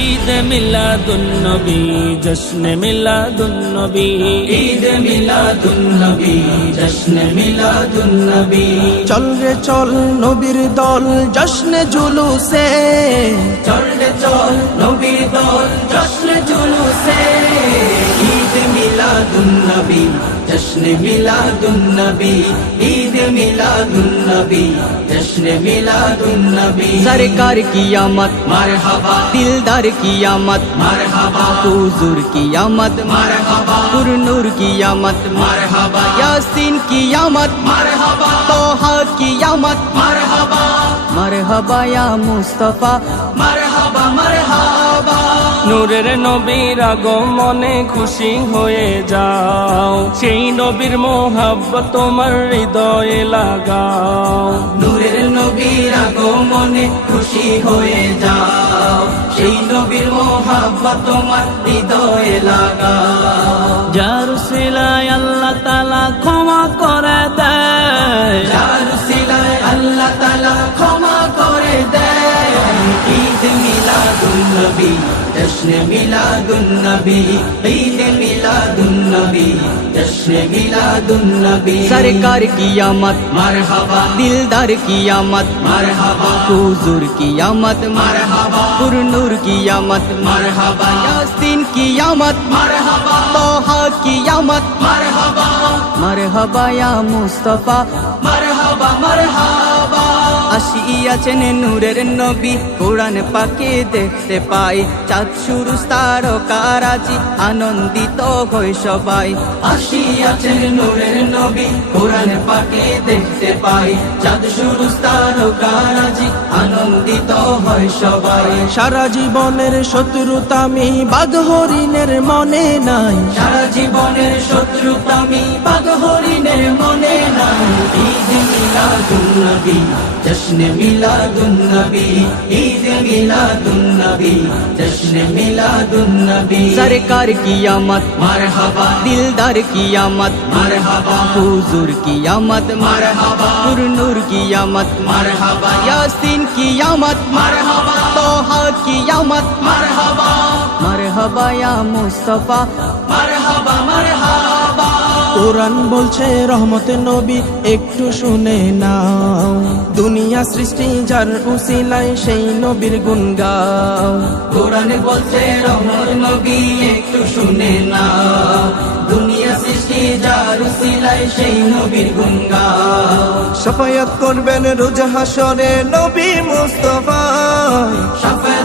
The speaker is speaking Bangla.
ঈদ মিলাদুন নবী জশ্ন মিলাদুন নবী ঈদ মিলাদুন নবী জশ্ন মিলাদুন নবী চল রে চল নবীর দল জশ্ন জুলুসে চল রে চল নবীর দল জশ্ন জুলুসে ঈদ মিলাদুন নবী জশ্ন মিলাদুন নবী ঈদ মিলাদুন নবী জশ্ন মিলাদুন নবী सरकार की आमद मरहबा दिलदार की आमद मरहबा हुजूर की आमद मरहबा पुरनूर की आमद मरहबा यासीन की आमद मरहबा तोहा की आमद मरहबा मरहबा या मुस्तफा मरहबा मरहबा নূরের নবীর আগমনে খুশি হয়ে যাও সেই নবীর মোহাব্বত তোমার হৃদয়ে লাগাও নূরের নবীর আগমনে খুশি হয়ে যাও সেই নবীর মোহাব্বত তোমার হৃদয়ে লাগাও যার উসিলায় আল্লাহ তাআলা ক্ষমা করে দেয় যার উসিলায় আল্লাহ তাআলা ক্ষমা করে দেয় ঈদ মিলাদুন নবী जश्न मिलादुन नबी ईद मिलादुन नबी जश्न मिलादुन नबी सरकार की आमद मरहबा दिलदार की आमद मरहबा हुजूर की आमद मरहबा पुरनूर की आमद मरहबा यासीन की आमद मरहबा तोहा की आमद मरहबा मरहबा या मुस्तफा मरहबा मरहबा আসিয়াছেন নূরের নবী কোরআন পাকে দেখতে পাই চাঁদ শুরু তারকারাজি আনন্দিত হয় সবাই আসিয়াছেন নূরের নবী কোরআন পাকে দেখতে পাই চাঁদ শুরু তারকারাজি আনন্দিত হয় সবাই সারা জীবনের শত্রুতামি বাঘ হরিণের মনে নাই সারা জীবনের শত্রুতামি বাঘ হরিণের মনে নাই ঈদ মিলাদুন নবী जश्न मिलादुन नबी ईद मिलादुन नबी जश्न मिलादुन नबी सरकार की आमद मरहबा दिलदार की आमद मरहबा हुजूर की आमद मरहबा पुरनूर की आमद मरहबा यासीन की आमद मरहबा तोहा की आमद मरहबा मरहबा या मुस्तफा मरहबा मरहबा কোরআন বলছে রহমতে নবী একটু শুনে নাও দুনিয়া সৃষ্টি যার উসিলায় সেই নবীর গুণ গাও কোরআন বলছে রহমত নবী একটু শুনে না দুনিয়া সৃষ্টি যার উসিলায় সেই নবীর গুণ গাও শাফায়াত করবেন রোজ হাসরে নবী মুস্তাফা শাফায়াত